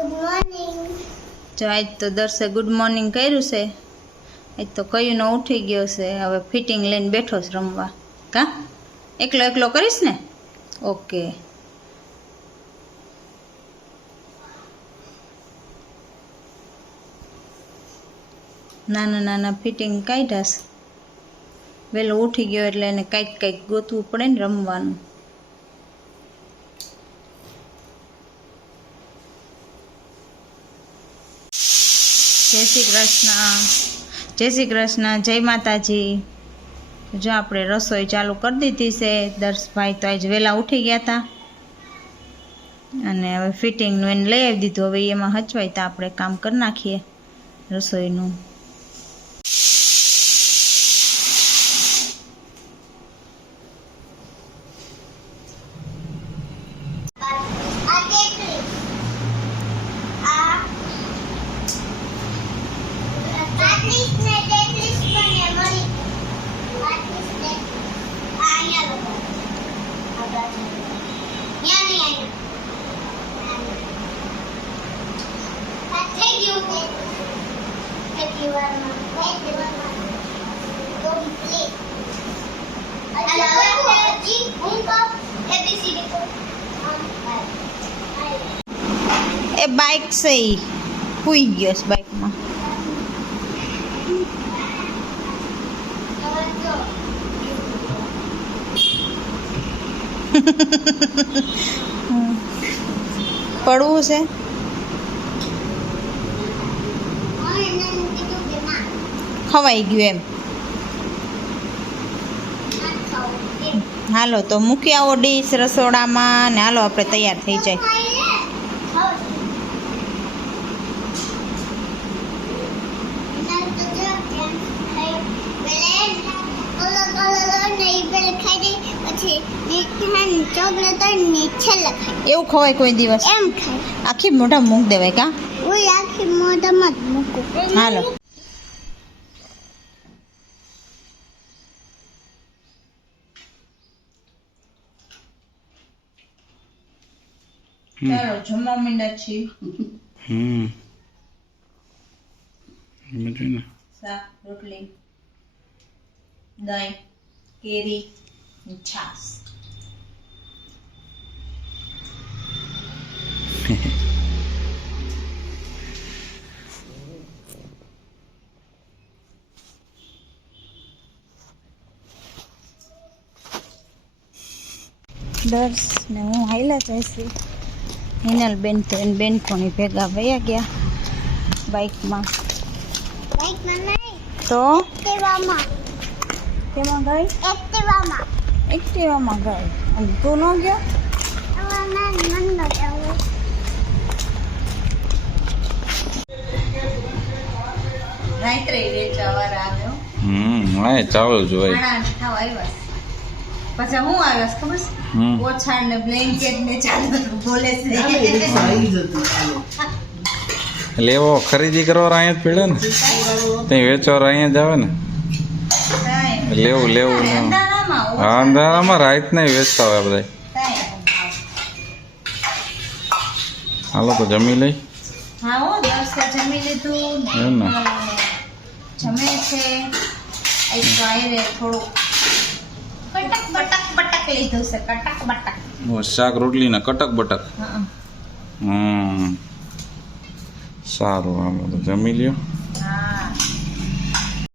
Good morning. જો આજ તો દર્શે ગુડ મોર્નિંગ કર્યું છે. આજ તો કયું ન ઉઠી ગયો છે. હવે ફિટિંગ લઈને બેઠો છે રમવા. કા એકલો એકલો કરીશ ને? ઓકે. નાના નાના ફિટિંગ કાઢ્યા છે. વહેલો ઉઠી ગયો એટલે એને કાંઈક કાંઈક ગોતવું પડે ને રમવાનું. જય શ્રી કૃષ્ણ. જય શ્રી કૃષ્ણ. જય માતાજી. જો આપણે રસોઈ ચાલુ કરી દીધી છે. દર્શભાઈ તો આજ વહેલા ઉઠી ગયા હતા અને હવે ફિટિંગનું એને લઈ આવી દીધું. હવે એમાં હચવાય તો આપણે કામ કરી નાખીએ રસોઈનું. એ બાઇક છે ઈ હુઈ ગયો છે બાઇકમાં. પડવું છે. ખવાઈ ગયું એમ. હાલો તો મૂકી આવો ડીશ રસોડામાં ને હાલો આપણે તૈયાર થઈ જાય. એવું ખવાય કોઈ દિવસ? એમ ખાય. આખી મોઢા મૂક દેવાય કા? ઓય આખી મોઢામાં જ મૂકું. હાલો. ચાલો જમવા માંડ્યા છીએ. શાક રોટલી દહીં કેરી છાશ. દર્શ ને હું હાઈલા જઈશી. હિનલબેન તો એને બેનપણી ભેગા વયા ગયા બાઇકમાં. બાઈકમાં નહીં તો એક્ટિવામાં. કેમાં ગઈ? એક્ટિવામાં. એક્ટિવામાં ગઈ. અને તું ન ગયો? મન ન જવું. રાત્રે વેચવા વાળા આવ્યો. હા ચાલુ જ હોય. ખાણા ખાવા આવ્યા. પછી હું આવ્યો ખબર છે? ઓછાડ ને બ્લેન્કેટ ને ચાલો બોલે છે. લેવો ખરીદી કરવા અહીંયા જ પડે ને. ત્યાં વેચવા અહીંયા જ આવે ને. લેવું હા અંધારામાં રાત ને વેચતા હોય બધા. હાલો તો જમી લઈ. હા હો દર્શે જમી લીધું. એમ ને? જમે છે એક વાયરે થોડું કટક બટક બટક લીધું છે. કટક બટક. શાક રોટલી ને કટક બટક. હા સારું હાલો તો જમી લ્યો. હા